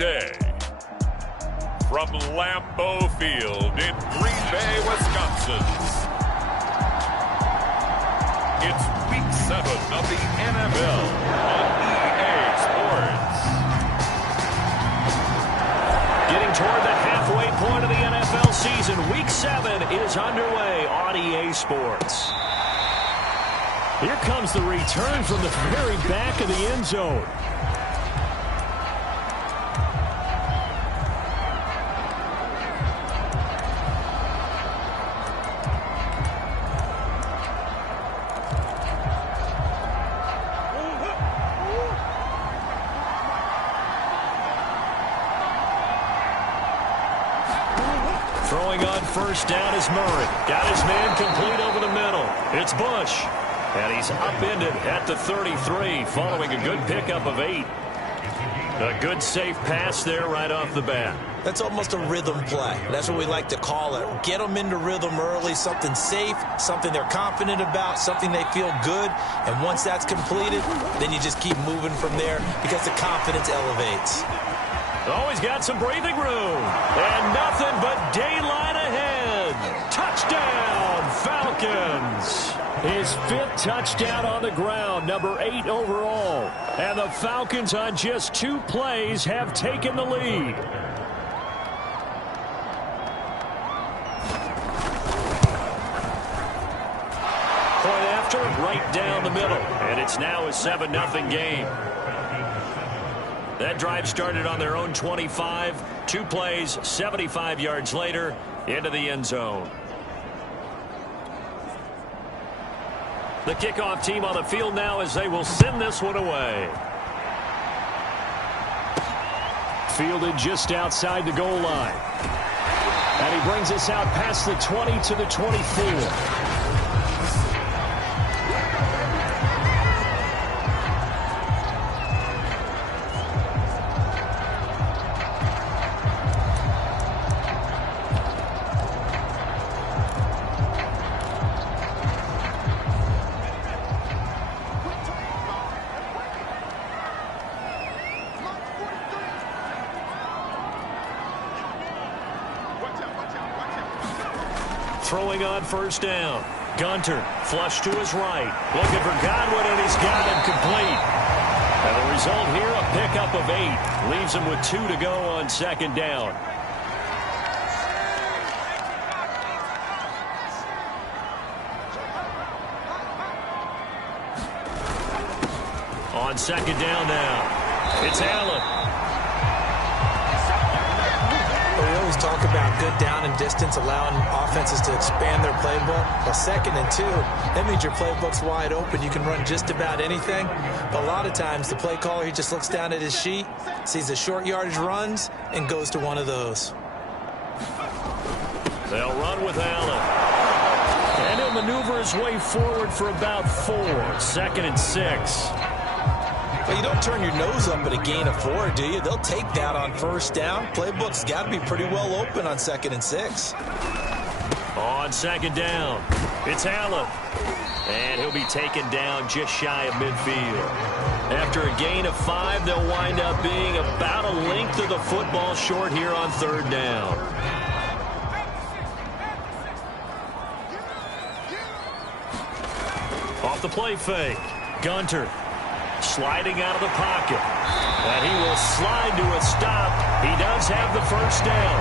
day. From Lambeau Field in Green Bay, Wisconsin, it's Week 7 of the NFL on EA Sports. Getting toward the halfway point of the NFL season, Week 7 is underway on EA Sports. Here comes the return from the very back of the end zone. Throwing on first down is Murray. Got his man complete over the middle. It's Bush. And he's upended at the 33 following a good pickup of 8. A good safe pass there right off the bat. That's almost a rhythm play. That's what we like to call it. Get them into rhythm early, something safe, something they're confident about, something they feel good. And once that's completed, then you just keep moving from there because the confidence elevates. Always got some breathing room. And nothing but daylight ahead. Touchdown, Falcons. His 5th touchdown on the ground, number 8 overall. And the Falcons on just 2 plays have taken the lead. Point after, right down the middle. And it's now a 7-0 game. That drive started on their own 25. 2 plays, 75 yards later, into the end zone. The kickoff team on the field now as they will send this one away. Fielded just outside the goal line. And he brings us out past the 20 to the 24. Throwing on first down. Gunter, flush to his right. Looking for Godwin, and he's got him complete. And the result here, a pickup of 8. Leaves him with 2 to go on second down. On second down now, it's Allen. We always talk about good down and distance, allowing offenses to expand their playbook. Well, 2nd and 2, that means your playbook's wide open. You can run just about anything. But a lot of times, the play caller, he just looks down at his sheet, sees the short yardage runs, and goes to one of those. They'll run with Allen. And he'll maneuver his way forward for about 4. 2nd and 6. Well, you don't turn your nose up at a gain of 4, do you? They'll take that on first down. Playbook's got to be pretty well open on 2nd and 6. On second down, it's Allen. And he'll be taken down just shy of midfield. After a gain of 5, they'll wind up being about a length of the football short here on 3rd down. Off the play fake, Gunter. Sliding out of the pocket. And he will slide to a stop. He does have the first down.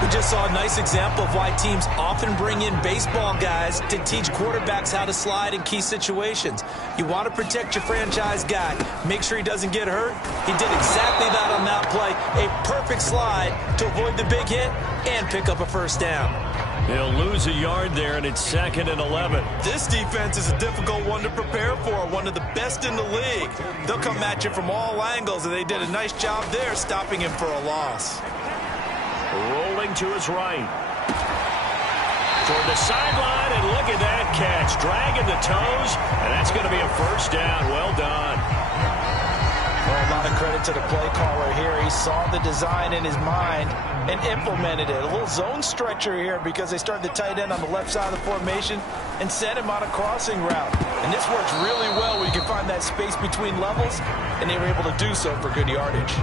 We just saw a nice example of why teams often bring in baseball guys to teach quarterbacks how to slide in key situations. You want to protect your franchise guy. Make sure he doesn't get hurt. He did exactly that on that play. A perfect slide to avoid the big hit and pick up a first down. They'll lose a yard there, and it's 2nd and 11. This defense is a difficult one to prepare for, one of the best in the league. They'll come at you from all angles, and they did a nice job there stopping him for a loss. Rolling to his right. Toward the sideline, and look at that catch. Dragging the toes, and that's going to be a first down. Well done. Well, a lot of credit to the play caller here. He saw the design in his mind and implemented it. A little zone stretcher here because they started the tight end on the left side of the formation and sent him on a crossing route. And this works really well where you can find that space between levels, and they were able to do so for good yardage.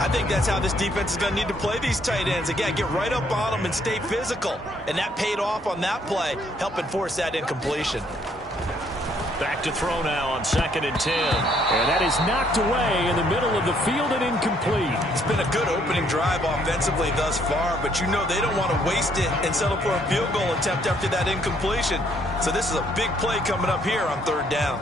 I think that's how this defense is going to need to play these tight ends. Again, get right up on them and stay physical. And that paid off on that play, helping force that incompletion. Back to throw now on 2nd and 10. And that is knocked away in the middle of the field and incomplete. It's been a good opening drive offensively thus far, but you know they don't want to waste it and settle for a field goal attempt after that incompletion. So this is a big play coming up here on 3rd down.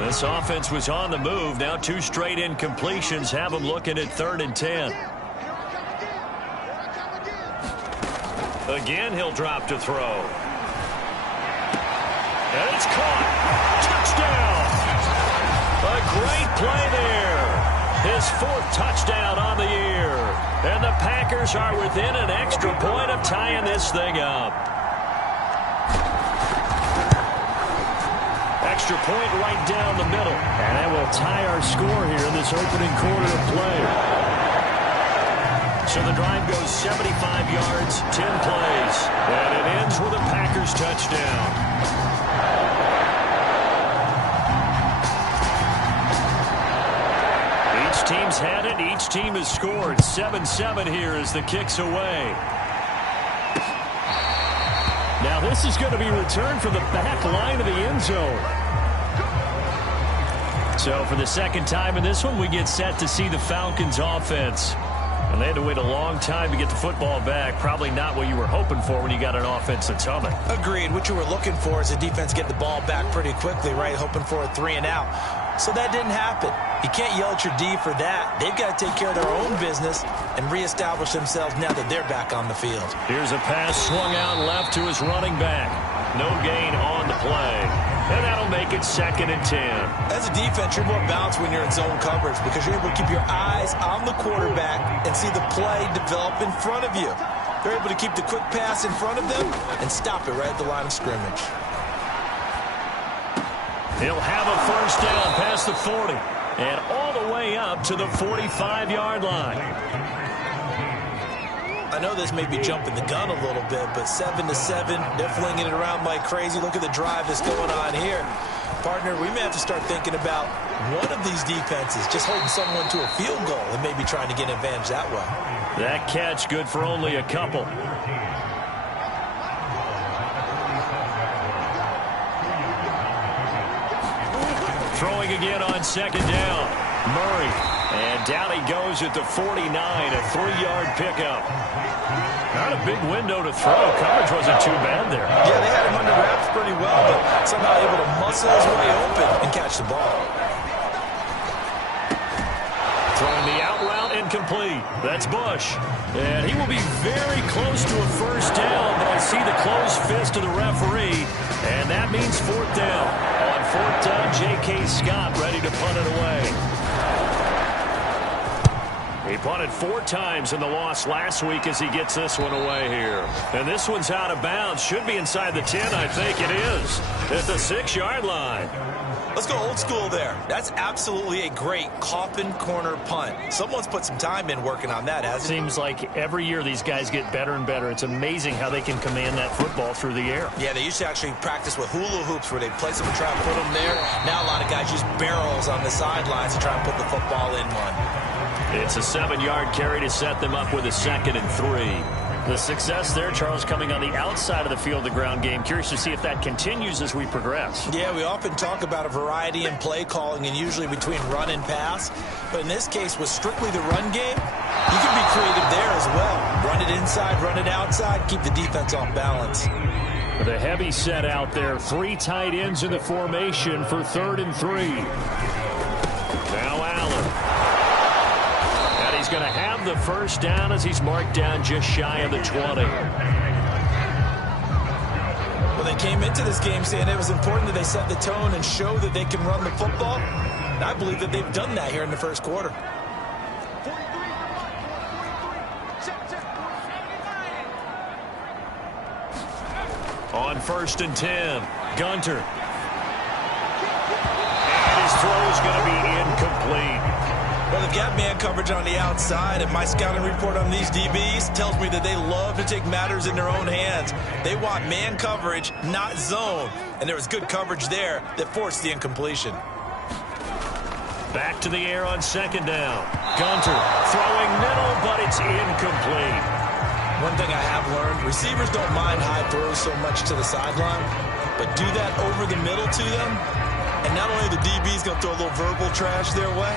This offense was on the move. Now 2 straight incompletions have them looking at 3rd and 10. Again, he'll drop to throw. And it's caught. Touchdown. A great play there. His 4th touchdown on the year. And the Packers are within an extra point of tying this thing up. Extra point right down the middle. And that will tie our score here in this opening quarter of play. So the drive goes 75 yards, 10 plays. And it ends with a Packers touchdown. Each team's had it. Each team has scored. 7-7 here as the kick's away. Now this is going to be returned from the back line of the end zone. So for the 2nd time in this one, we get set to see the Falcons offense. And they had to wait a long time to get the football back. Probably not what you were hoping for when you got an offense that's humming. Agreed. What you were looking for is a defense get the ball back pretty quickly, right? Hoping for a 3 and out. So that didn't happen. You can't yell at your D for that. They've got to take care of their own business and reestablish themselves now that they're back on the field. Here's a pass swung out left to his running back. No gain on the play. And that'll make it 2nd and 10. As a defense, you're more balanced when you're in zone coverage because you're able to keep your eyes on the quarterback and see the play develop in front of you. They're able to keep the quick pass in front of them and stop it right at the line of scrimmage. He'll have a 1st down past the 40 and all the way up to the 45-yard line. I know this may be jumping the gun a little bit, but 7-7, they're flinging it around like crazy. Look at the drive that's going on here. Partner, we may have to start thinking about one of these defenses just holding someone to a field goal and maybe trying to get an advantage that way. That catch good for only a couple. Throwing again on 2nd down. Murray. And down he goes at the 49, a 3-yard pickup. Not a big window to throw. Coverage wasn't too bad there. Yeah, they had him under wraps pretty well, but somehow able to muscle his way open and catch the ball. Throwing the out route incomplete. That's Bush. And he will be very close to a 1st down, but I see the closed fist of the referee, and that means 4th down. On 4th down, J.K. Scott ready to punt it away. He punted 4 times in the loss last week as he gets this one away here. And this one's out of bounds. Should be inside the 10, I think it is. At the 6-yard line. Let's go old school there. That's absolutely a great coffin corner punt. Someone's put some time in working on that, hasn't it? Seems like every year these guys get better and better. It's amazing how they can command that football through the air. Yeah, they used to actually practice with hula hoops where they place them and try to put them there. Now a lot of guys use barrels on the sidelines to try and put the football in one. It's a 7-yard carry to set them up with a 2nd and 3. The success there, Charles, coming on the outside of the field, the ground game. Curious to see if that continues as we progress. Yeah, we often talk about a variety in play calling and usually between run and pass. But in this case, with strictly the run game, you can be creative there as well. Run it inside, run it outside, keep the defense off balance. The heavy set out there. 3 tight ends in the formation for 3rd and 3. Now Allen. He's going to have the 1st down as he's marked down just shy of the 20. Well, they came into this game saying it was important that they set the tone and show that they can run the football. And I believe that they've done that here in the 1st quarter. On 1st and 10. Gunter. And his throw is going to be incomplete. Well, they've got man coverage on the outside, and my scouting report on these DBs tells me that they love to take matters in their own hands. They want man coverage, not zone. And there was good coverage there that forced the incompletion. Back to the air on second down. Gunter throwing middle, but it's incomplete. One thing I have learned, receivers don't mind high throws so much to the sideline, but do that over the middle to them, and not only the DB's going to throw a little verbal trash their way,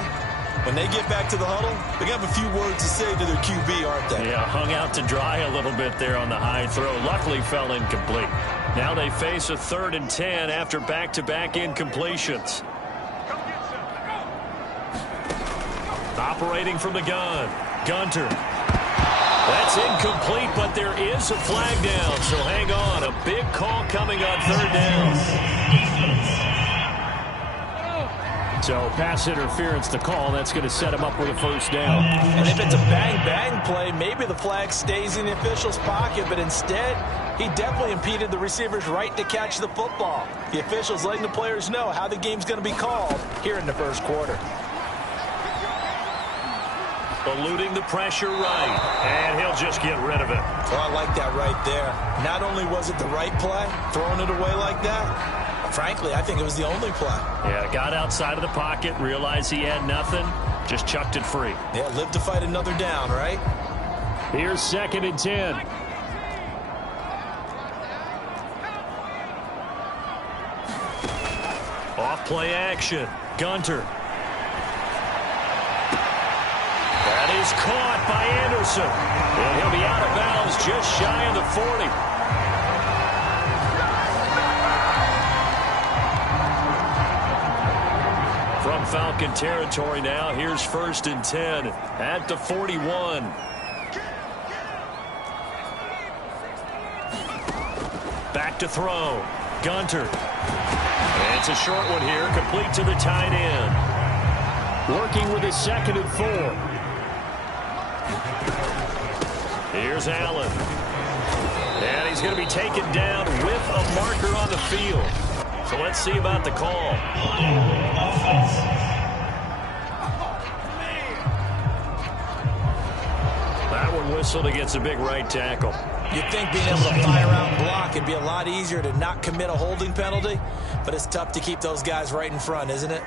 when they get back to the huddle, they're going to have a few words to say to their QB, aren't they? Yeah, hung out to dry a little bit there on the high throw. Luckily fell incomplete. Now they face a 3rd and 10 after back-to-back incompletions. Operating from the gun. Gunter. That's incomplete, but there is a flag down, so hang on. A big call coming on 3rd down. So pass interference to call. That's going to set him up with a 1st down. And if it's a bang-bang play, maybe the flag stays in the official's pocket, but instead, he definitely impeded the receiver's right to catch the football. The official's letting the players know how the game's going to be called here in the 1st quarter. Eluding the pressure right, and he'll just get rid of it. Well, I like that right there. Not only was it the right play, throwing it away like that, frankly, I think it was the only play. Yeah, got outside of the pocket, realized he had nothing, just chucked it free. Yeah, live to fight another down, right? Here's 2nd and 10. Off play action. Gunter. That is caught by Anderson. And he'll be out of bounds just shy of the 40. From Falcon territory now, here's 1st and 10 at the 41. Back to throw. Gunter. And it's a short one here, complete to the tight end. Working with his 2nd and 4. Here's Allen. And he's going to be taken down with a marker on the field. So let's see about the call. That one whistled against a big right tackle. You'd think being able to fire out and block would be a lot easier to not commit a holding penalty, but it's tough to keep those guys right in front, isn't it?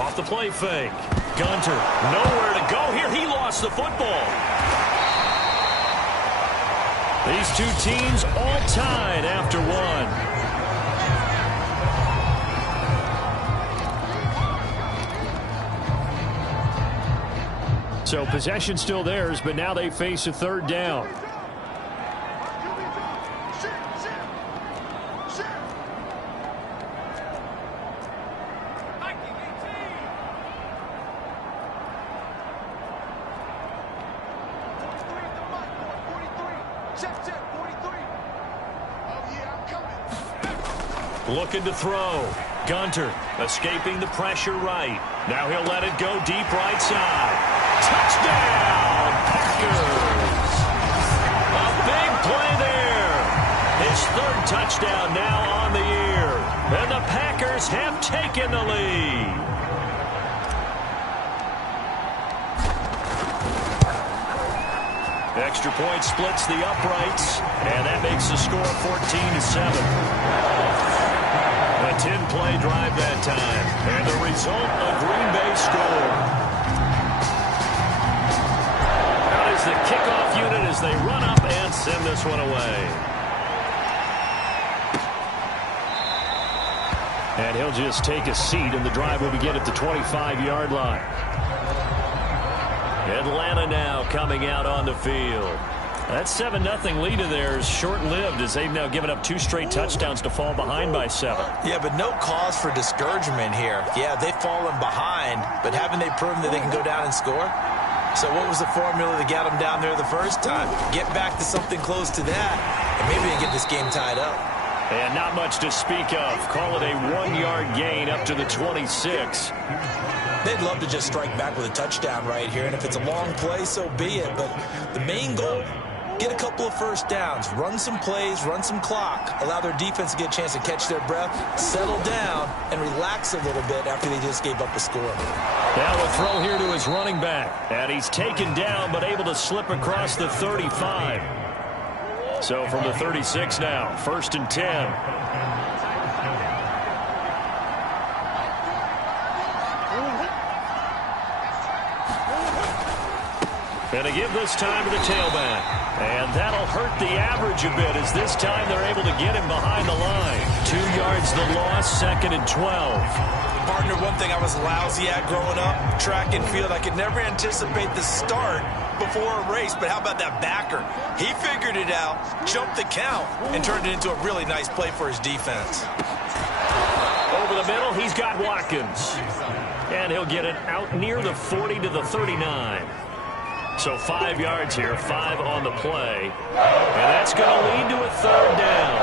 Off the play fake. Gunter, nowhere to go here. He lost the football. These two teams all tied after one. So possession still theirs, but now they face a 3rd down. Looking to throw. Gunter escaping the pressure right. Now he'll let it go deep right side. Touchdown, Packers! A big play there. His 3rd touchdown now on the year. And the Packers have taken the lead. Extra point splits the uprights, and that makes the score 14-7. A 10-play drive that time, and the result, a Green Bay score. Out is the kickoff unit as they run up and send this one away. And he'll just take a seat, and the drive will begin at the 25-yard line. Atlanta now coming out on the field. That 7-0 lead of theirs short-lived as they've now given up 2 straight touchdowns to fall behind by 7. Yeah, but no cause for discouragement here. Yeah, they've fallen behind, but haven't they proven that they can go down and score? So what was the formula that got them down there the first time? Get back to something close to that, and maybe they get this game tied up. And not much to speak of. Call it a 1-yard gain up to the 26. They'd love to just strike back with a touchdown right here, and if it's a long play, so be it. But the main goal, get a couple of first downs, run some plays, run some clock, allow their defense to get a chance to catch their breath, settle down, and relax a little bit after they just gave up a score. Now a throw here to his running back. And he's taken down, but able to slip across the 35. So from the 36 now, 1st and 10. And to give this time to the tailback. And that'll hurt the average a bit as this time they're able to get him behind the line. 2 yards the loss, 2nd and 12. Partner, one thing I was lousy at growing up, track and field. I could never anticipate the start before a race, but how about that backer? He figured it out, jumped the count, and turned it into a really nice play for his defense. Over the middle, he's got Watkins. And he'll get it out near the 40 to the 39. So 5 yards here, 5 on the play. And that's going to lead to a 3rd down.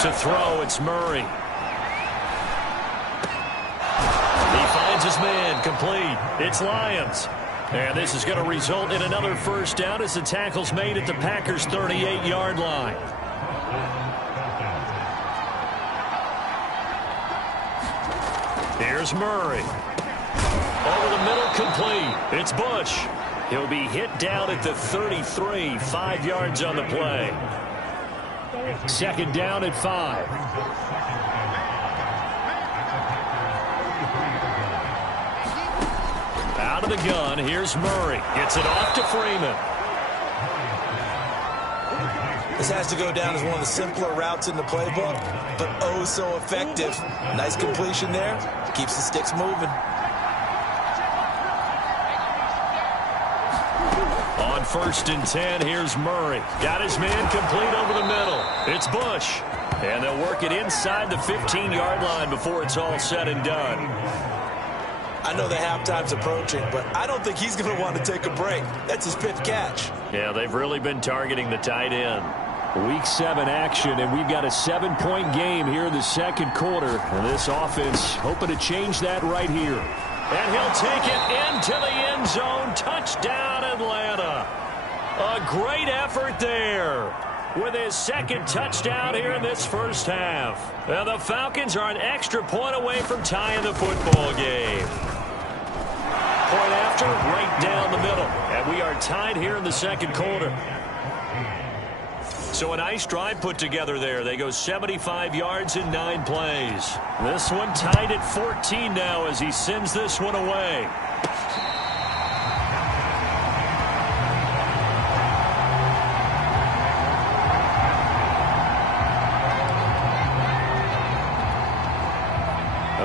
To throw, it's Murray. He finds his man, complete. It's Lyons. And this is going to result in another 1st down as the tackle's made at the Packers' 38-yard line. Here's Murray. Over the middle, complete. It's Bush. He'll be hit down at the 33, 5 yards on the play. 2nd down at 5. Out of the gun, here's Murray. Gets it off to Freeman. This has to go down as one of the simpler routes in the playbook, but oh so effective. Nice completion there. Keeps the sticks moving. On 1st and 10, here's Murray. Got his man complete over the middle. It's Bush. And they'll work it inside the 15-yard line before it's all said and done. I know the halftime's approaching, but I don't think he's going to want to take a break. That's his 5th catch. Yeah, they've really been targeting the tight end. Week 7 action, and we've got a 7-point game here in the 2nd quarter. And this offense hoping to change that right here. And he'll take it into the end zone. Touchdown, Atlanta. A great effort there with his 2nd touchdown here in this 1st half. And the Falcons are an extra point away from tying the football game. Point after, right down the middle. And we are tied here in the 2nd quarter. So a nice drive put together there. They go 75 yards in 9 plays. This one tied at 14 now as he sends this one away.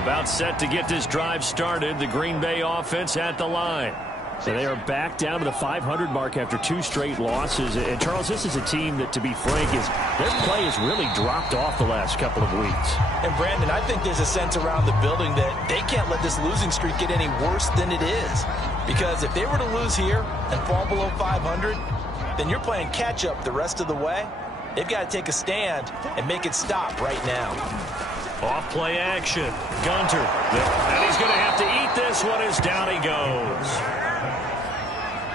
About set to get this drive started. The Green Bay offense at the line. So they are back down to the 500 mark after 2 straight losses. And, Charles, this is a team that, to be frank, their play has really dropped off the last couple of weeks. And, Brandon, I think there's a sense around the building that they can't let this losing streak get any worse than it is. Because if they were to lose here and fall below 500, then you're playing catch-up the rest of the way. They've got to take a stand and make it stop right now. Off-play action. Gunter. And he's going to have to eat this one as down he goes.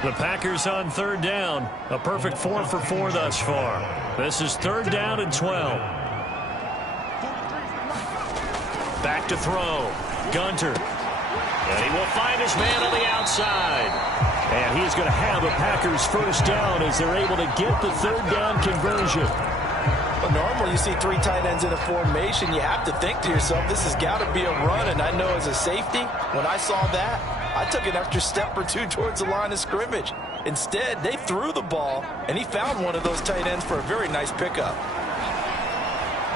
The Packers on 3rd down. A perfect 4 for 4 thus far. This is 3rd down and 12. Back to throw. Gunter. And he will find his man on the outside. And he's going to have a Packers 1st down as they're able to get the 3rd down conversion. But normally you see 3 tight ends in a formation. You have to think to yourself, this has got to be a run. And I know as a safety, when I saw that, I took an extra step or 2 towards the line of scrimmage. Instead, they threw the ball, and he found one of those tight ends for a very nice pickup.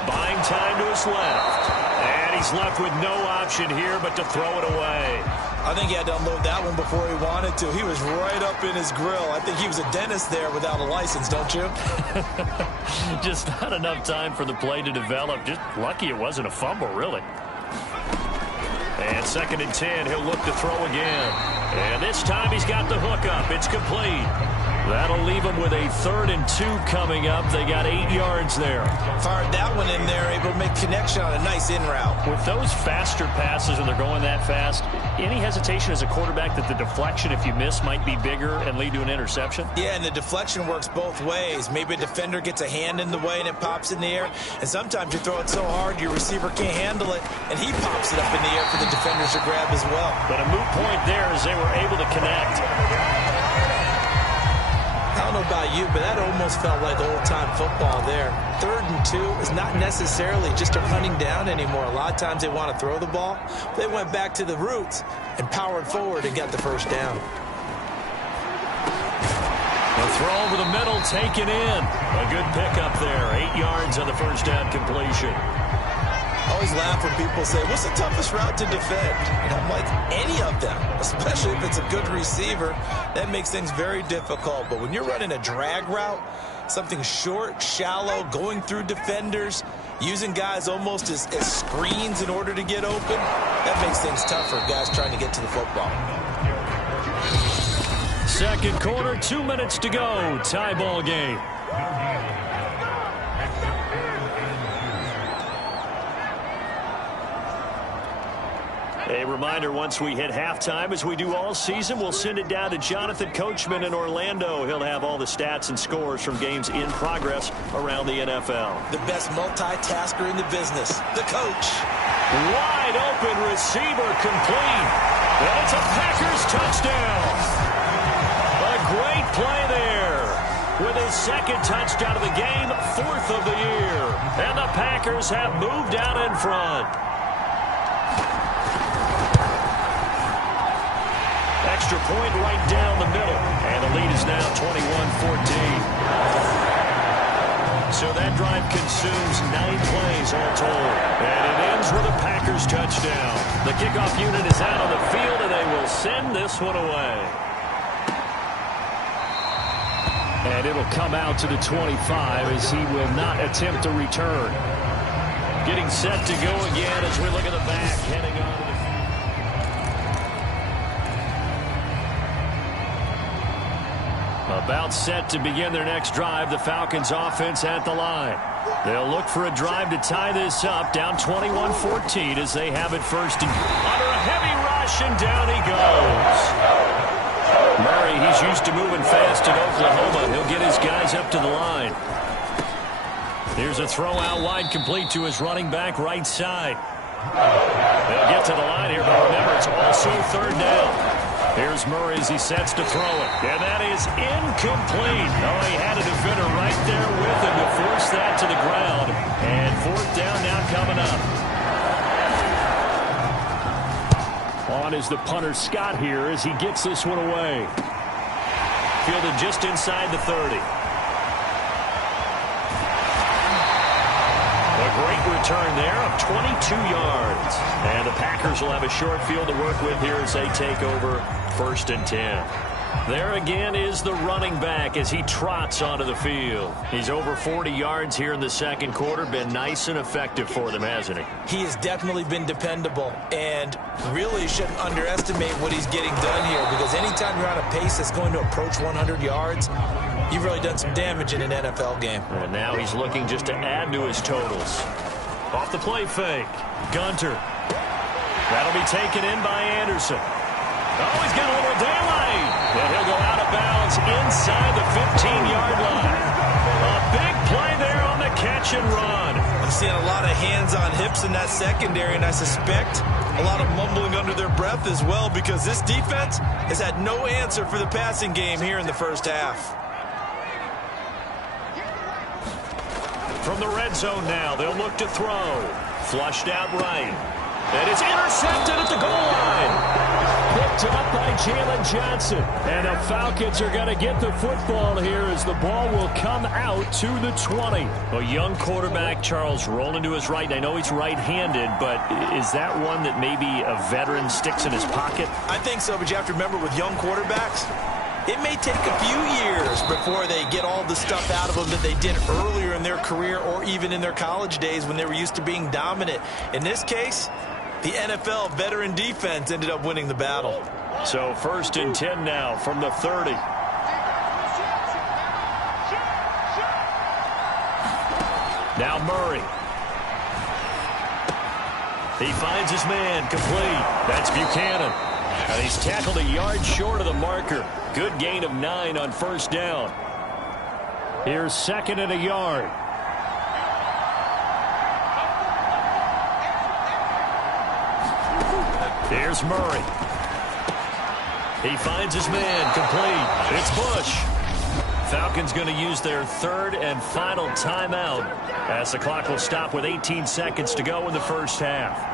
Buying time to his left. And he's left with no option here but to throw it away. I think he had to unload that one before he wanted to. He was right up in his grill. I think he was a dentist there without a license, don't you? Just not enough time for the play to develop. Just lucky it wasn't a fumble, really. And 2nd and 10, he'll look to throw again. And this time he's got the hook up. It's complete. That'll leave them with a 3rd and 2 coming up. They got 8 yards there. Fired that one in there, able to make connection on a nice in route. With those faster passes and they're going that fast, any hesitation as a quarterback that the deflection, if you miss, might be bigger and lead to an interception? Yeah, and the deflection works both ways. Maybe a defender gets a hand in the way and it pops in the air. And sometimes you throw it so hard your receiver can't handle it, and he pops it up in the air for the defenders to grab as well. But a moot point there as they were able to connect. I don't know about you, but that almost felt like old-time football there. 3rd and 2 is not necessarily just a running down anymore. A lot of times they want to throw the ball. They went back to the roots and powered forward and got the first down. The throw over the middle, taken in. A good pickup there. 8 yards on the first down completion. I always laugh when people say, what's the toughest route to defend? And I'm like, any of them, especially if it's a good receiver. That makes things very difficult. But when you're running a drag route, something short, shallow, going through defenders, using guys almost as screens in order to get open, that makes things tougher, guys trying to get to the football. Second quarter, 2 minutes to go. Tie ball game. A reminder, once we hit halftime, as we do all season, we'll send it down to Jonathan Coachman in Orlando. He'll have all the stats and scores from games in progress around the NFL. The best multitasker in the business, the coach. Wide open receiver complete. And it's a Packers touchdown. A great play there. With his 2nd touchdown of the game, 4th of the year. And the Packers have moved out in front. Extra point right down the middle. And the lead is now 21-14. So that drive consumes 9 plays all told. And it ends with a Packers touchdown. The kickoff unit is out on the field, and they will send this one away. And it'll come out to the 25 as he will not attempt to return. Getting set to go again as we look at the back, heading on to the field. About set to begin their next drive, the Falcons offense at the line. They'll look for a drive to tie this up, down 21-14 as they have it first and under a heavy rush, and down he goes. Murray, he's used to moving fast in Oklahoma. He'll get his guys up to the line. Here's a throw out wide, complete to his running back right side. They'll get to the line here, but remember, it's also 3rd down. Here's Murray as he sets to throw it. And that is incomplete. Oh, he had a defender right there with him to force that to the ground. And 4th down now coming up. On is the punter Scott here as he gets this one away. Fielded just inside the 30. A great return there of 22 yards. And the Packers will have a short field to work with here as they take over 1st and 10. There again is the running back as he trots onto the field. He's over 40 yards here in the 2nd quarter. Been nice and effective for them, hasn't he? He has definitely been dependable, and really shouldn't underestimate what he's getting done here, because anytime you're on a pace that's going to approach 100 yards, you've really done some damage in an NFL game. And now he's looking just to add to his totals. Off the play fake. Gunter. That'll be taken in by Anderson. Oh, he's got a little daylight. And he'll go out of bounds inside the 15-yard line. A big play there on the catch and run. I'm seeing a lot of hands on hips in that secondary, and I suspect a lot of mumbling under their breath as well, because this defense has had no answer for the passing game here in the first half. From the red zone now, they'll look to throw. Flushed out right. And it's intercepted at the goal line. Picked up by Jalen Johnson. And the Falcons are going to get the football here as the ball will come out to the 20. A young quarterback, Charles, rolling to his right. I know he's right-handed, but is that one that maybe a veteran sticks in his pocket? I think so, but you have to remember with young quarterbacks, it may take a few years before they get all the stuff out of them that they did earlier in their career or even in their college days when they were used to being dominant. In this case, the NFL veteran defense ended up winning the battle. So 1st and 10 now from the 30. Now Murray. He finds his man, complete. That's Buchanan. And he's tackled a yard short of the marker. Good gain of 9 on first down. Here's 2nd and a yard. Here's Murray. He finds his man, complete. It's Bush. Falcons going to use their 3rd and final timeout as the clock will stop with 18 seconds to go in the first half.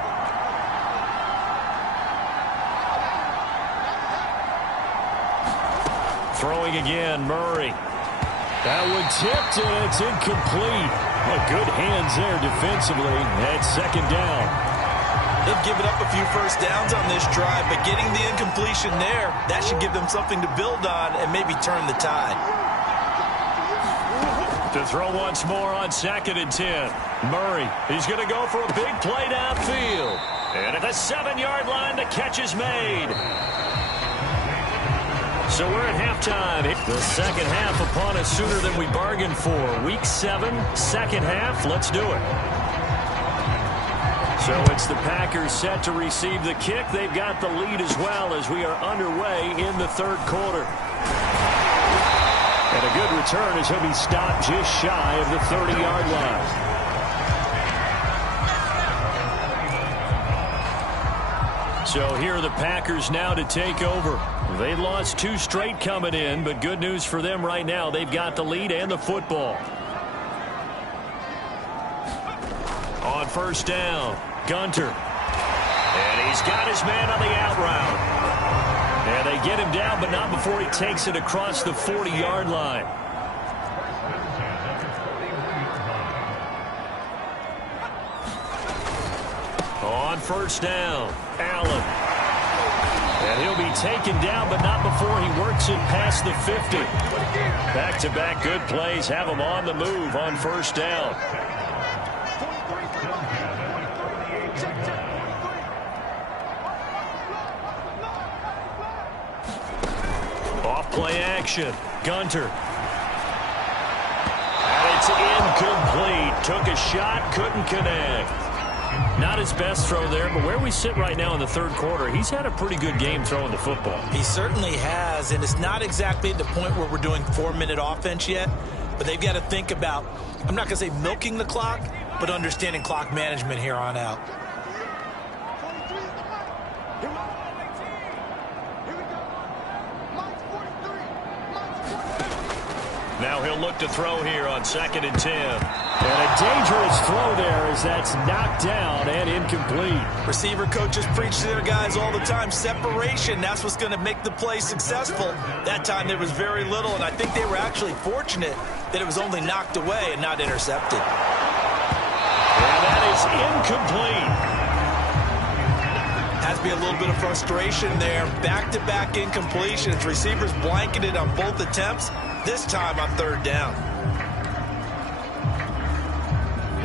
Throwing again, Murray. That one tipped, and it's incomplete. Well, good hands there defensively. That's 2nd down. They've given up a few first downs on this drive, but getting the incompletion there, that should give them something to build on and maybe turn the tide. To throw once more on 2nd and 10. Murray, he's going to go for a big play downfield. And at the 7-yard line, the catch is made. So we're at halftime. The second half upon us sooner than we bargained for. Week 7, second half. Let's do it. So it's the Packers set to receive the kick. They've got the lead as well as we are underway in the 3rd quarter. And a good return as he'll be stopped just shy of the 30-yard line. So here are the Packers now to take over. They lost 2 straight coming in, but good news for them right now. They've got the lead and the football. On first down, Gunter. And he's got his man on the out route. And they get him down, but not before he takes it across the 40-yard line. On first down, Allen. And he'll be taken down, but not before he works it past the 50. Back-to-back good plays have him on the move on first down. Off play action, Gunter. And it's incomplete. Took a shot, couldn't connect. Not his best throw there, but where we sit right now in the 3rd quarter, he's had a pretty good game throwing the football. He certainly has, and it's not exactly at the point where we're doing 4-minute offense yet, but they've got to think about, I'm not going to say milking the clock, but understanding clock management here on out. Now he'll look to throw here on 2nd and 10. And a dangerous throw there as that's knocked down and incomplete. Receiver coaches preach to their guys all the time. Separation, that's what's going to make the play successful. That time there was very little, and I think they were actually fortunate that it was only knocked away and not intercepted. And that is incomplete. Has to be a little bit of frustration there. Back-to-back incompletions. Receivers blanketed on both attempts. This time on 3rd down.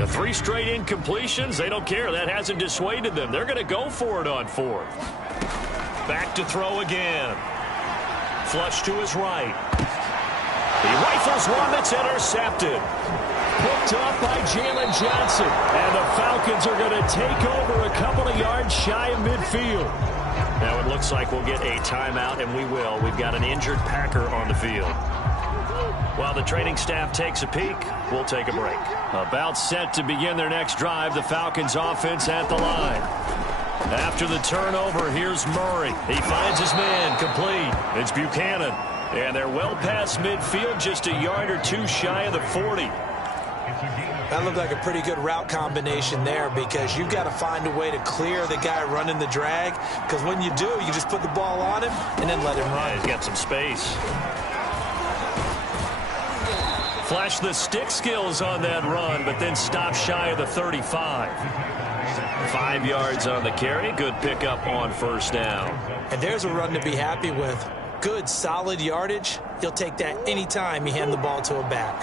The 3 straight incompletions, they don't care. That hasn't dissuaded them. They're going to go for it on 4th. Back to throw again. Flush to his right. He rifles one that's intercepted. Picked off by Jalen Johnson. And the Falcons are going to take over a couple of yards shy of midfield. Now it looks like we'll get a timeout, and we will. We've got an injured Packer on the field. While the training staff takes a peek, we'll take a break. About set to begin their next drive, the Falcons offense at the line. After the turnover, here's Murray. He finds his man, complete. It's Buchanan. And they're well past midfield, just a yard or 2 shy of the 40. That looked like a pretty good route combination there because you've got to find a way to clear the guy running the drag, because when you do, you just put the ball on him and then let him run. Yeah, he's got some space. Flash the stick skills on that run, but then stop shy of the 35. 5 yards on the carry. Good pickup on first down. And there's a run to be happy with. Good, solid yardage. He'll take that anytime you hand the ball to a back.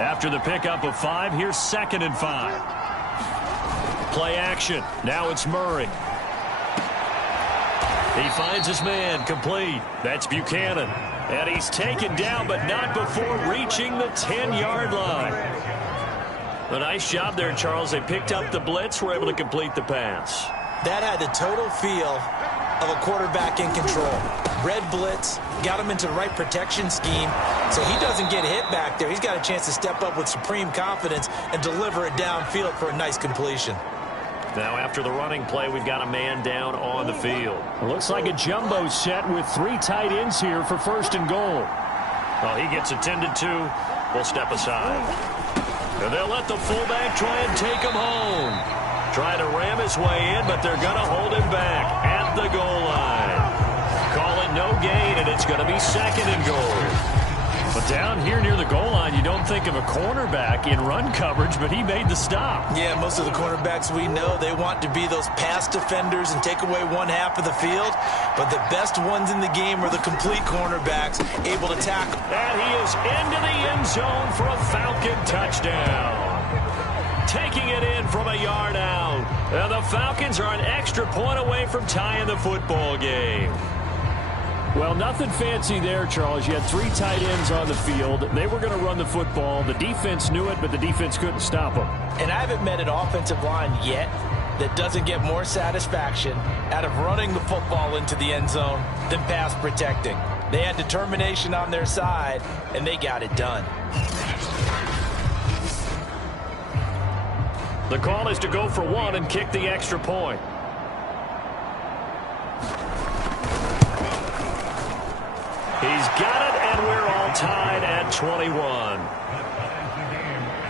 After the pickup of 5, here's 2nd and 5. Play action. Now it's Murray. He finds his man, complete. That's Buchanan. And he's taken down, but not before reaching the 10-yard line. A nice job there, Charles. They picked up the blitz, were able to complete the pass. That had the total feel of a quarterback in control. Red blitz, got him into the right protection scheme, so he doesn't get hit back there. He's got a chance to step up with supreme confidence and deliver it downfield for a nice completion. Now, after the running play, we've got a man down on the field. It looks like a jumbo set with 3 tight ends here for 1st and goal. Well, he gets attended to. We'll step aside. And they'll let the fullback try and take him home. Trying to ram his way in, but they're going to hold him back at the goal line. Call it no gain, and it's going to be 2nd and goal. But down here near the goal line, you don't think of a cornerback in run coverage, but he made the stop. Yeah, most of the cornerbacks we know, they want to be those pass defenders and take away one half of the field. But the best ones in the game are the complete cornerbacks, able to tackle. And he is into the end zone for a Falcon touchdown. Taking it in from a yard out. And the Falcons are an extra point away from tying the football game. Well, nothing fancy there, Charles. You had 3 tight ends on the field. They were going to run the football. The defense knew it, but the defense couldn't stop them. And I haven't met an offensive line yet that doesn't get more satisfaction out of running the football into the end zone than pass protecting. They had determination on their side, and they got it done. The call is to go for 1 and kick the extra point. He's got it, and we're all tied at 21.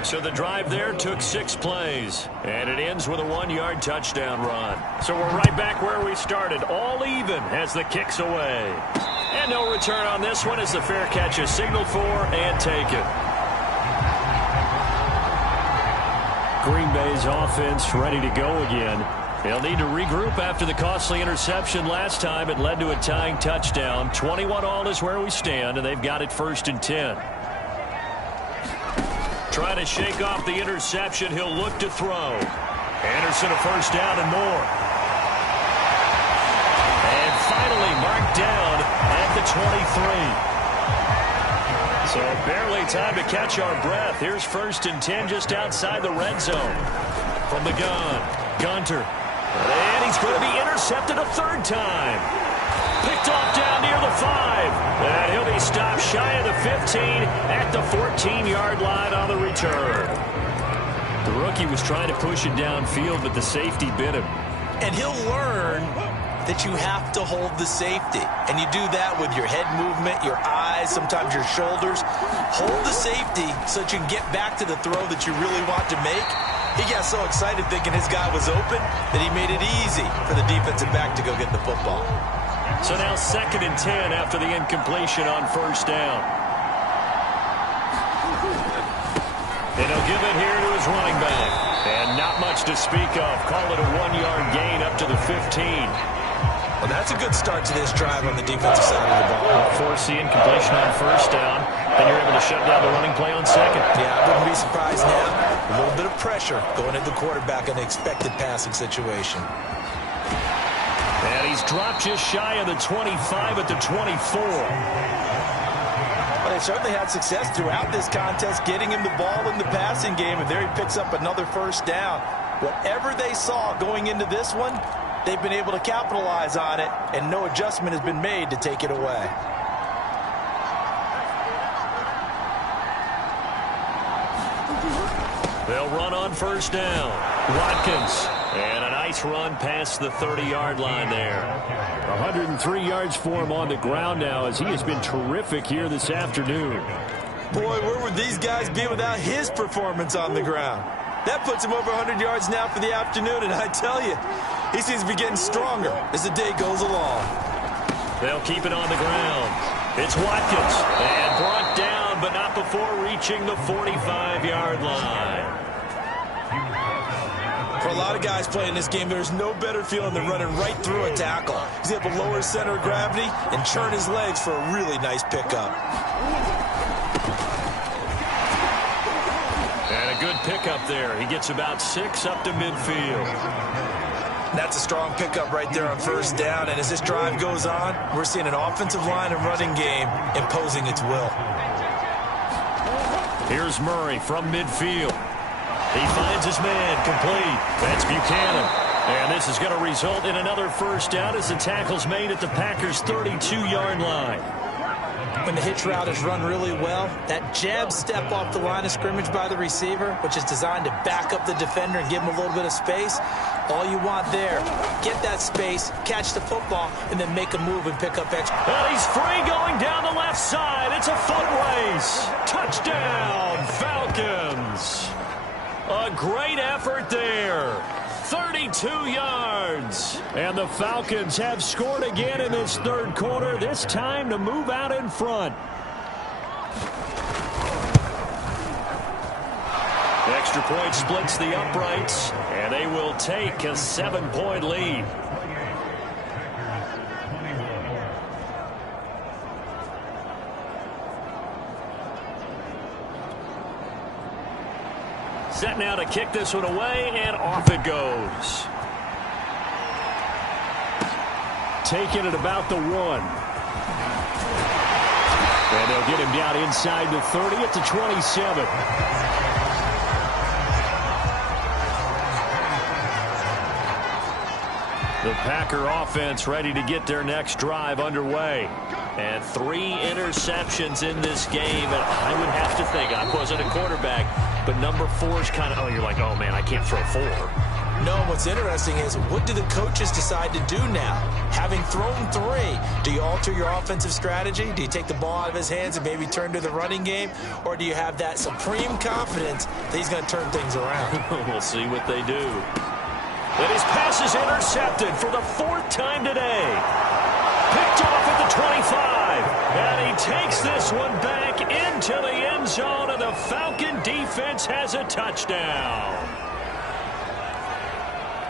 So the drive there took 6 plays, and it ends with a 1-yard touchdown run. So we're right back where we started, all even as the kick's away. And no return on this one as the fair catch is signaled for and taken. Green Bay's offense ready to go again. They'll need to regroup after the costly interception last time. It led to a tying touchdown. 21-all is where we stand, and they've got it 1st and 10. Trying to shake off the interception. He'll look to throw. Anderson a 1st down and more. And finally marked down at the 23. So barely time to catch our breath. Here's 1st and 10 just outside the red zone. From the gun, Gunter. And he's going to be intercepted a 3rd time. Picked off down near the 5. And he'll be stopped shy of the 15 at the 14-yard line on the return. The rookie was trying to push it downfield, but the safety bit him. And he'll learn that you have to hold the safety. And you do that with your head movement, your eyes, sometimes your shoulders. Hold the safety so that you can get back to the throw that you really want to make. He got so excited thinking his guy was open that he made it easy for the defensive back to go get the football. So now 2nd and 10 after the incompletion on 1st down. And he'll give it here to his running back. And not much to speak of. Call it a 1-yard gain up to the 15. Well, that's a good start to this drive on the defensive side of the ball. Force the incompletion on 1st down. Then you're able to shut down the running play on 2nd. Yeah, I wouldn't be surprised now. A little bit of pressure going into the quarterback in an expected passing situation. And he's dropped just shy of the 25 at the 24. Well, they certainly had success throughout this contest, getting him the ball in the passing game, and there he picks up another 1st down. Whatever they saw going into this one, they've been able to capitalize on it, and no adjustment has been made to take it away. They'll run on 1st down. Watkins. And a nice run past the 30-yard line there. 103 yards for him on the ground now as he has been terrific here this afternoon. Boy, where would these guys be without his performance on the ground? That puts him over 100 yards now for the afternoon, and I tell you, he seems to be getting stronger as the day goes along. They'll keep it on the ground. It's Watkins. And brought down, but not before reaching the 45-yard line. For a lot of guys playing this game, there's no better feeling than running right through a tackle. He's able to lower his center of gravity and churn his legs for a really nice pickup. And a good pickup there. He gets about 6 up to midfield. That's a strong pickup right there on 1st down. And as this drive goes on, we're seeing an offensive line and running game imposing its will. Here's Murray from midfield. He finds his man, complete. That's Buchanan. And this is going to result in another first down as the tackle's made at the Packers' 32-yard line. When the hitch route is run really well, that jab step off the line of scrimmage by the receiver, which is designed to back up the defender and give him a little bit of space, all you want there, get that space, catch the football, and then make a move and pick up extra. And he's free going down the left side. It's a foot race. Touchdown, Falcons. A great effort there. 32 yards. And the Falcons have scored again in this third quarter, this time to move out in front. Extra point splits the uprights, and they will take a 7-point lead. Set now to kick this one away, and off it goes. Taking it about the 1. And they'll get him down inside the 30 at the 27. The Packer offense ready to get their next drive underway. And 3 interceptions in this game. And I would have to think, I wasn't a quarterback, but number 4 is kind of, oh, you're like, oh, man, I can't throw 4. No, what's interesting is, what do the coaches decide to do now? Having thrown 3, do you alter your offensive strategy? Do you take the ball out of his hands and maybe turn to the running game? Or do you have that supreme confidence that he's going to turn things around? We'll see what they do. And his pass is intercepted for the 4th time today. Picked off at the 25. And he takes this one back into the end zone, and the Falcon defense has a touchdown.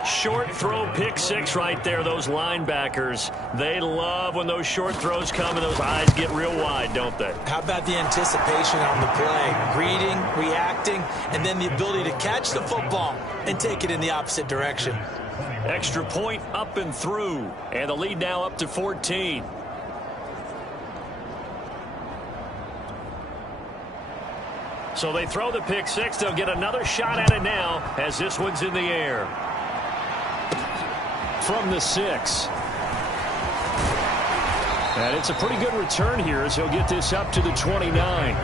Short throw, pick 6 right there. Those linebackers, they love when those short throws come and those eyes get real wide, don't they? How about the anticipation on the play? Reading, reacting, and then the ability to catch the football and take it in the opposite direction. Extra point up and through, and the lead now up to 14. So they throw the pick 6. They'll get another shot at it now as this one's in the air. From the 6. And it's a pretty good return here as he'll get this up to the 29.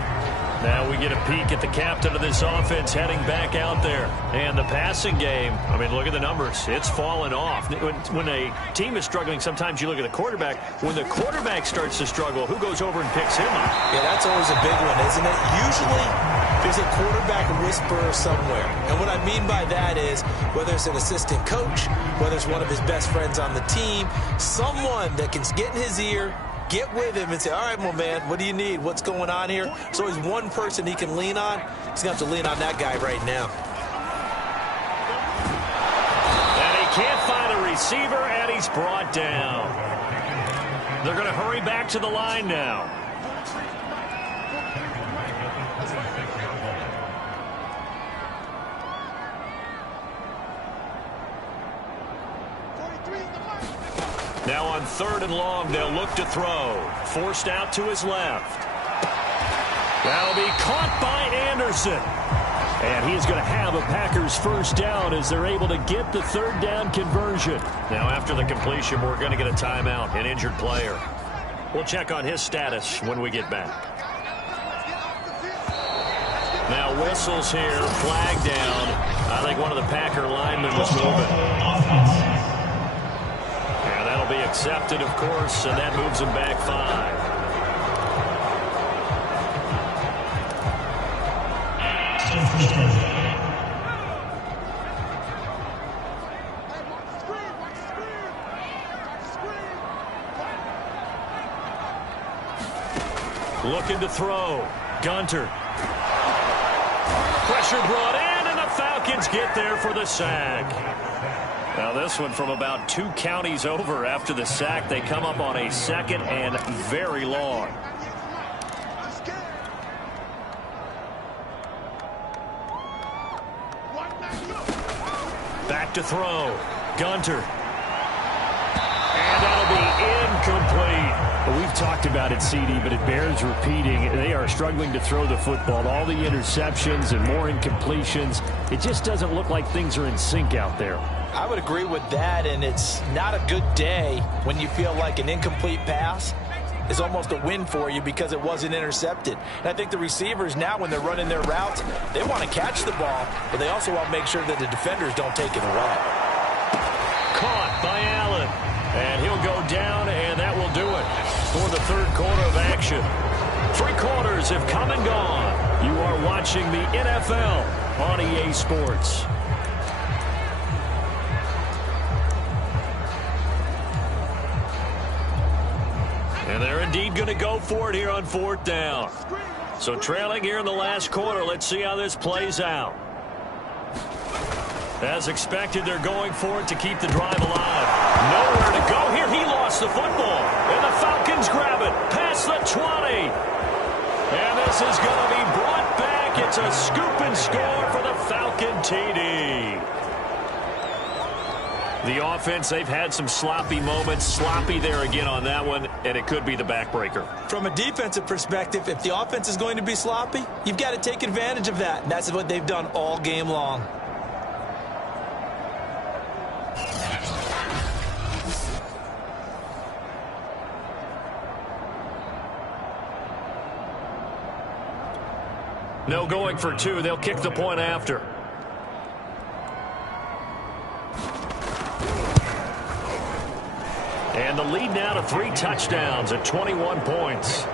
Now we get a peek at the captain of this offense heading back out there. And the passing game, I mean, look at the numbers. It's fallen off. When a team is struggling, sometimes you look at the quarterback. When the quarterback starts to struggle, who goes over and picks him up? Yeah, that's always a big one, isn't it? Usually there's a quarterback whisperer somewhere. And what I mean by that is, whether it's an assistant coach, whether it's one of his best friends on the team, someone that can get in his ear, get with him and say, all right, well, man, what do you need? What's going on here? There's always one person he can lean on. He's going to have to lean on that guy right now. And he can't find a receiver, and he's brought down. They're going to hurry back to the line now. Now on 3rd and long, they'll look to throw. Forced out to his left. That'll be caught by Anderson. And he's going to have a Packers first down as they're able to get the 3rd down conversion. Now after the completion, we're going to get a timeout, an injured player. We'll check on his status when we get back. Now whistles here, flag down. I think one of the Packer linemen was moving. Be accepted, of course, and that moves him back 5. Looking to throw. Gunter. Pressure brought in, and the Falcons get there for the sack. Now this one from about 2 counties over after the sack. They come up on a 2nd and very long. Back to throw. Gunter. And that'll be incomplete. Well, we've talked about it, CD, but it bears repeating. They are struggling to throw the football. All the interceptions and more incompletions. It just doesn't look like things are in sync out there. I would agree with that, and it's not a good day when you feel like an incomplete pass is almost a win for you because it wasn't intercepted. And I think the receivers now, when they're running their routes, they want to catch the ball, but they also want to make sure that the defenders don't take it away. Caught by Allen. And he'll go down, and that will do it for the third quarter of action. 3 quarters have come and gone. You are watching the NFL on EA Sports. And they're indeed going to go for it here on 4th down. So trailing here in the last quarter. Let's see how this plays out. As expected, they're going for it to keep the drive alive. Nowhere to go here. He lost the football. And the Falcons grab it past the 20. And this is going to be brought back. It's a scoop and score for the Falcon TD. The offense, they've had some sloppy moments. Sloppy there again on that one, and it could be the backbreaker. From a defensive perspective, if the offense is going to be sloppy, you've got to take advantage of that. And that's what they've done all game long. No going for 2. They'll kick the point after. And the lead now to 3 touchdowns at 21 points.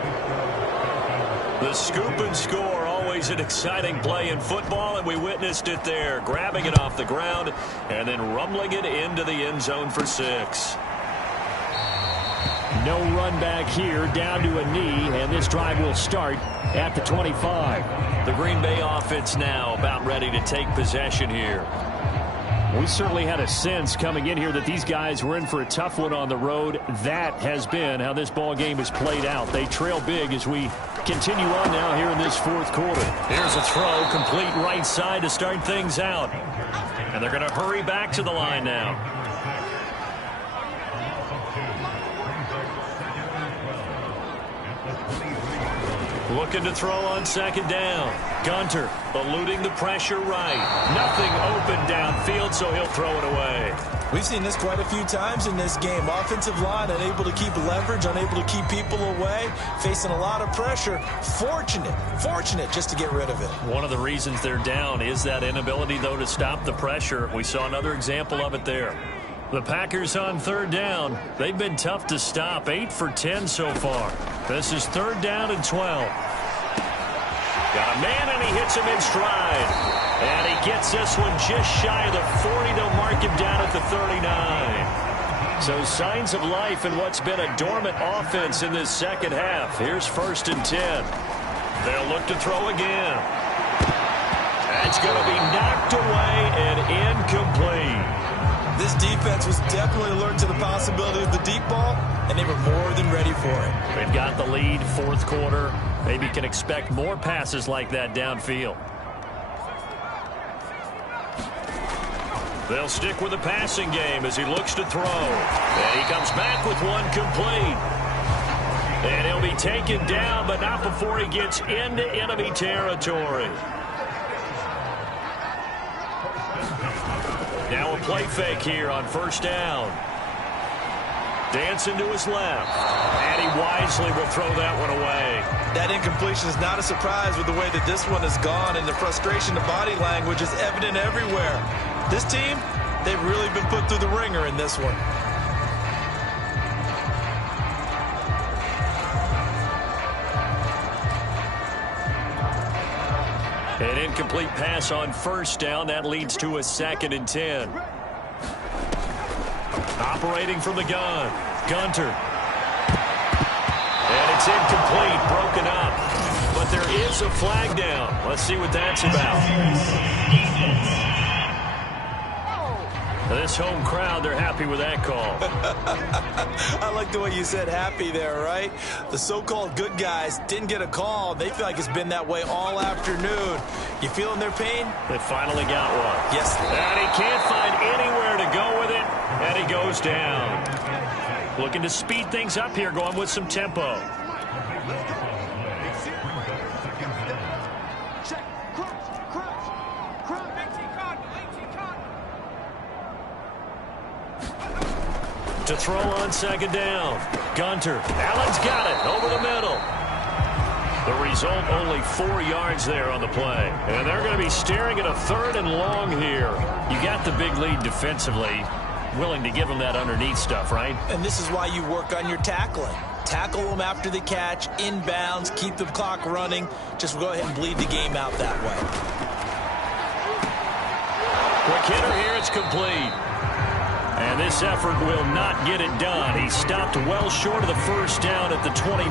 The scoop and score, always an exciting play in football, and we witnessed it there. Grabbing it off the ground and then rumbling it into the end zone for 6. No run back here, down to a knee, and this drive will start at the 25. The Green Bay offense now about ready to take possession here. We certainly had a sense coming in here that these guys were in for a tough one on the road. That has been how this ball game has played out. They trail big as we continue on now here in this 4th quarter. Here's a throw, complete right side to start things out. And they're going to hurry back to the line now. Looking to throw on 2nd down. Gunter eluding the pressure right. Nothing open downfield, so he'll throw it away. We've seen this quite a few times in this game. Offensive line unable to keep leverage, unable to keep people away, facing a lot of pressure. Fortunate just to get rid of it. One of the reasons they're down is that inability, though, to stop the pressure. We saw another example of it there. The Packers on 3rd down. They've been tough to stop. 8 for 10 so far. This is 3rd down and 12. Got a man, and he hits him in stride. And he gets this one just shy of the 40. They'll mark him down at the 39. So signs of life in what's been a dormant offense in this second half. Here's 1st and 10. They'll look to throw again. That's going to be knocked away and incomplete. This defense was definitely alert to the possibility of the deep ball, and they were more than ready for it. They've got the lead, 4th quarter. Maybe can expect more passes like that downfield. They'll stick with the passing game as he looks to throw. And he comes back with one complete. And he'll be taken down, but not before he gets into enemy territory. Now a play fake here on 1st down. Dancing to his left. And he wisely will throw that one away. That incompletion is not a surprise with the way that this one has gone, and the frustration, the body language is evident everywhere. This team, they've really been put through the ringer in this one. An incomplete pass on 1st down. That leads to a 2nd and 10. Operating from the gun. Gunter. And it's incomplete. Broken up. But there is a flag down. Let's see what that's about. This home crowd, they're happy with that call. I like the way you said happy there, right? The so-called good guys didn't get a call. They feel like it's been that way all afternoon. You feeling their pain? They finally got one. Yes. And he can't find anywhere to go with it, and he goes down. Looking to speed things up here, going with some tempo. To throw on second down. Gunter. Allen's got it over the middle. The result, only 4 yards there on the play. And they're going to be staring at a 3rd and long here. You got the big lead defensively. Willing to give them that underneath stuff, right? And this is why you work on your tackling. Tackle them after the catch, inbounds, keep the clock running. Just go ahead and bleed the game out that way. Quick hitter here, it's complete. And this effort will not get it done. He stopped well short of the first down at the 29.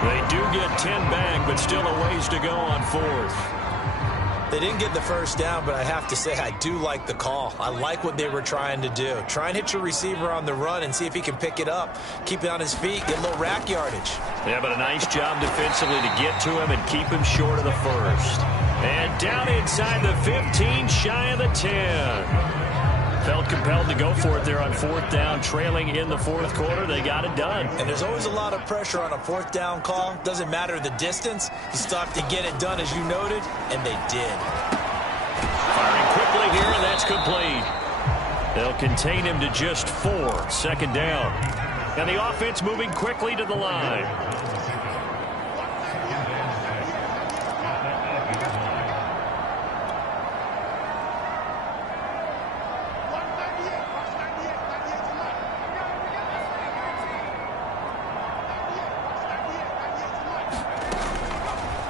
They do get 10 back, but still a ways to go on 4th. They didn't get the first down, but I have to say I do like the call. I like what they were trying to do. Try and hit your receiver on the run and see if he can pick it up. Keep it on his feet, get a little rack yardage. Yeah, but a nice job defensively to get to him and keep him short of the first. And down inside the 15, shy of the 10. Felt compelled to go for it there on 4th down, trailing in the 4th quarter. They got it done. And there's always a lot of pressure on a 4th down call. Doesn't matter the distance. You still have to get it done, as you noted, and they did. Firing quickly here, and that's complete. They'll contain him to just 4. 2nd down. And the offense moving quickly to the line.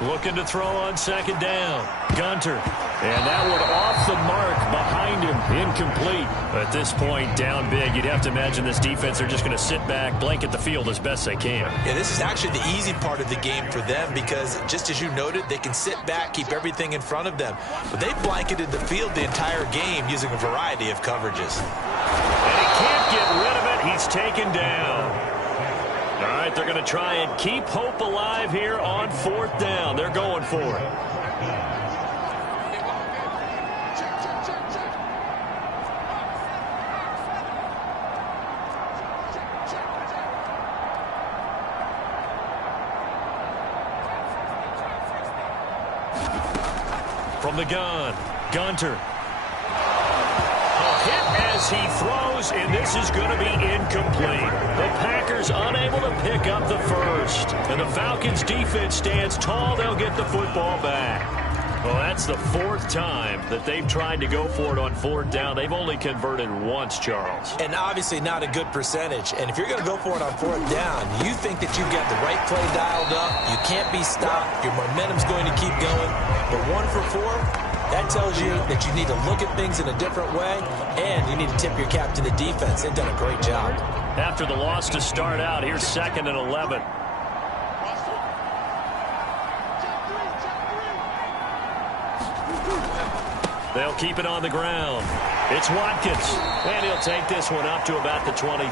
Looking to throw on 2nd down. Gunter. And that one off the mark behind him. Incomplete. At this point, down big. You'd have to imagine this defense are just going to sit back, blanket the field as best they can. Yeah, this is actually the easy part of the game for them because, just as you noted, they can sit back, keep everything in front of them. But they blanketed the field the entire game using a variety of coverages. And he can't get rid of it. He's taken down. All right, they're going to try and keep hope alive here on 4th down. They're going for it. From the gun, Gunter. As he throws, and this is going to be incomplete. The Packers unable to pick up the first. And the Falcons defense stands tall. They'll get the football back. Well, that's the 4th time that they've tried to go for it on 4th down. They've only converted once, Charles. And obviously not a good percentage. And if you're going to go for it on 4th down, you think that you've got the right play dialed up. You can't be stopped. Your momentum's going to keep going. But 1 for 4... that tells you that you need to look at things in a different way, and you need to tip your cap to the defense. They've done a great job. After the loss to start out, here's 2nd and 11. They'll keep it on the ground. It's Watkins, and he'll take this one up to about the 23.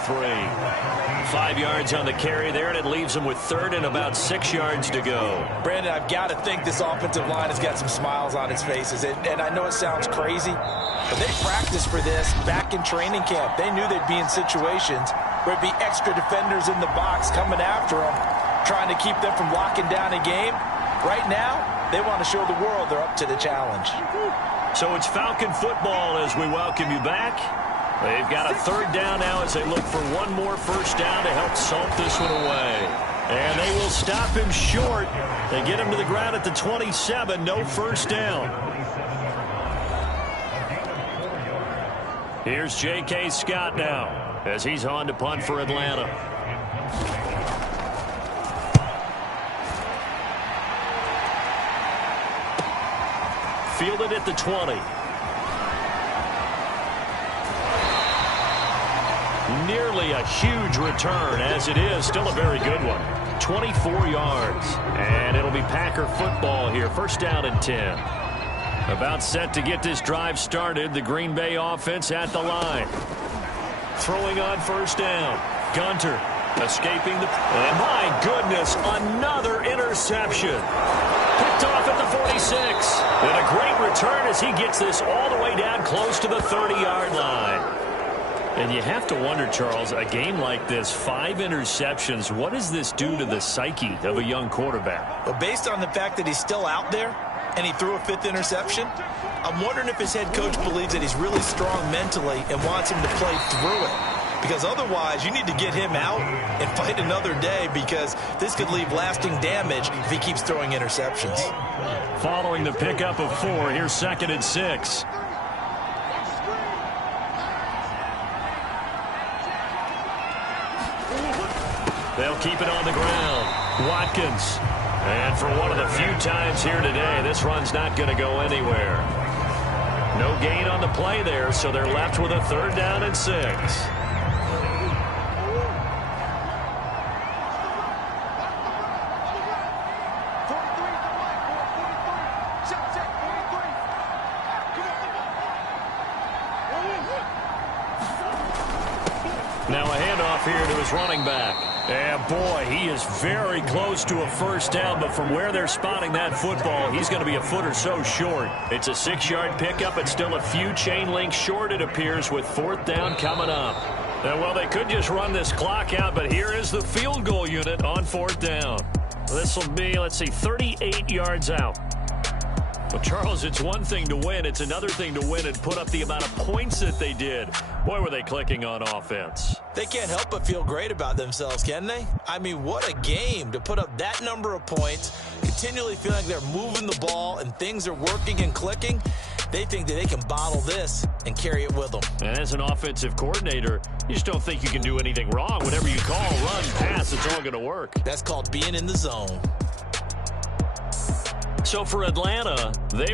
5 yards on the carry there, and it leaves them with 3rd and about 6 yards to go. Brandon, I've got to think this offensive line has got some smiles on its faces, and I know it sounds crazy, but they practiced for this back in training camp. They knew they'd be in situations where it'd be extra defenders in the box coming after them, trying to keep them from locking down a game. Right now, they want to show the world they're up to the challenge. So it's Falcon football as we welcome you back. They've got a 3rd down now as they look for one more first down to help salt this one away. And they will stop him short. They get him to the ground at the 27. No first down. Here's J.K. Scott now as he's on to punt for Atlanta. Fielded at the 20. Nearly a huge return, as it is. Still a very good one. 24 yards. And it'll be Packer football here. First down and 10. About set to get this drive started. The Green Bay offense at the line. Throwing on first down. Gunter escaping the... And my goodness, another interception. Picked off at the 46. And a great return as he gets this all the way down close to the 30-yard line. And you have to wonder, Charles, a game like this, 5 interceptions, what does this do to the psyche of a young quarterback? Well, based on the fact that he's still out there and he threw a 5th interception, I'm wondering if his head coach believes that he's really strong mentally and wants him to play through it. Because otherwise, you need to get him out and fight another day, because this could leave lasting damage if he keeps throwing interceptions. Following the pickup of 4, here's 2nd and 6. They'll keep it on the ground. Watkins. And for one of the few times here today, this run's not going to go anywhere. No gain on the play there, so they're left with a 3rd down and 6. Now a handoff here to his running back. And boy, he is very close to a 1st down, but from where they're spotting that football, he's going to be a foot or so short. It's a 6-yard pickup. It's still a few chain links short, it appears, with 4th down coming up. Well, they could just run this clock out, but here is the field goal unit on 4th down. This will be, let's see, 38 yards out. Well, Charles, it's one thing to win. It's another thing to win and put up the amount of points that they did. Boy, were they clicking on offense. They can't help but feel great about themselves, can they? I mean, what a game to put up that number of points, continually feeling like they're moving the ball and things are working and clicking. They think that they can bottle this and carry it with them. And as an offensive coordinator, you just don't think you can do anything wrong. Whatever you call, run, pass, it's all going to work. That's called being in the zone. So for Atlanta, they